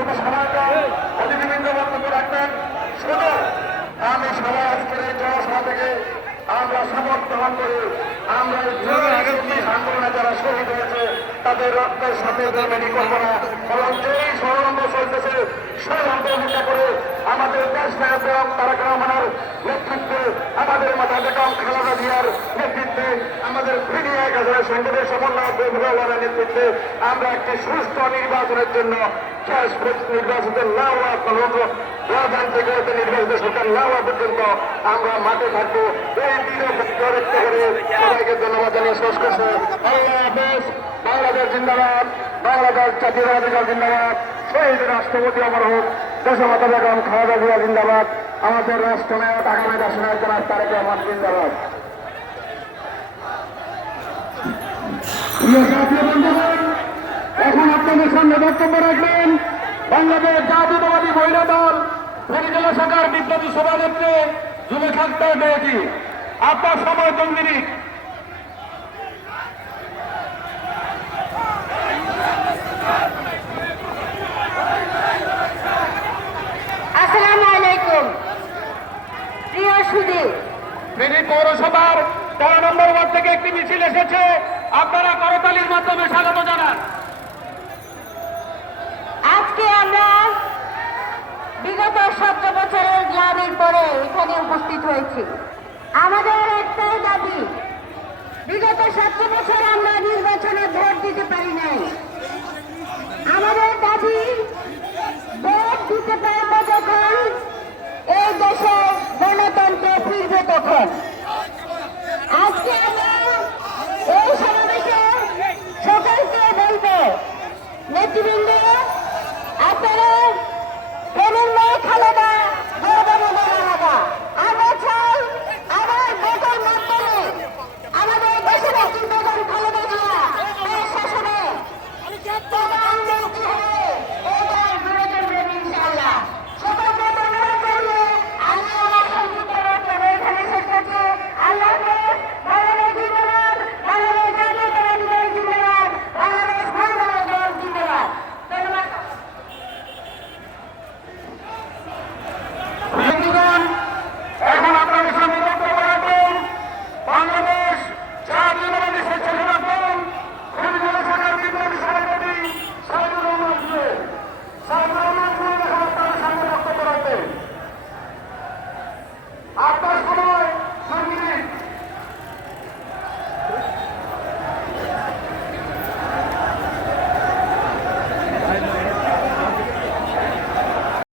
যদি সমাজের প্রতিনিধিত্ব বক্তব্য রাখবেন শুধু আমি সবাই আজকের এই জনসভা থেকে আমরা সমর্থন করি। আমরা আন্দোলনে যারা শহীদ হয়েছে তাদের রক্তের সাথে দামেনি করবো না, এবং যেই ষড়যন্ত্র চলতেছে ষড়যন্ত্র করে আমাদের দেশ নায়ক তারেক রহমানের নেতৃত্বে, আমাদের মাতা বেগম খালেদা জিয়ার নেতৃত্বে, আমাদের ভিডিআই কাজের সংসদের সমন্বয় বিভাগের নেতৃত্বে আমরা একটি সুষ্ঠু নির্বাচনের জন্য নির্বাচিত না হওয়া রাজধানী নির্বাচিত সরকার না হওয়া পর্যন্ত আমরা মাঠে থাকবো। এই দিনে ব্যক্ত করে সবাইকে ধন্যবাদ জানিয়ে শেষ করছে। আল্লাহ হাফেজ। বাংলাদেশ জিন্দাবাদ, বাংলাদেশ জাতীয়তাবাদী দল জিন্দাবাদ, শহীদ রাষ্ট্রপতি অমর হোক, দেশমাতা বেগম খালেদা জিয়া জিন্দাবাদ, আমাদের রাষ্ট্রনায়ক আগামী রাষ্ট্রনায়ক জনাব তারেক রহমান জিন্দাবাদ। এখন আপনাদের সামনে বক্তব্য রাখবেন বাংলাদেশ জাতীয়তাবাদী মহিলা দল ফেনী জেলা শাখার বিপ্লবী সভানেত্রী জুলেখা আক্তার মেহেদী। আপনার সময় 2 মিনিট। আসসালামু আলাইকুম প্রিয় সুধী। ফেনী পৌরসভার 13 নম্বর ওয়ার্ড থেকে একটি মিছিল এসেছে, আপনারা করতালির মাধ্যমে স্বাগত জানান। আজকে আমরা বিগত 17 বছরের গ্লানির পরে এখানে উপস্থিত হয়েছি। আমাদের একটাই দাবি, বিগত 17 বছর আমরা নির্বাচনে ভোট দিতে পারি নাই। আমাদের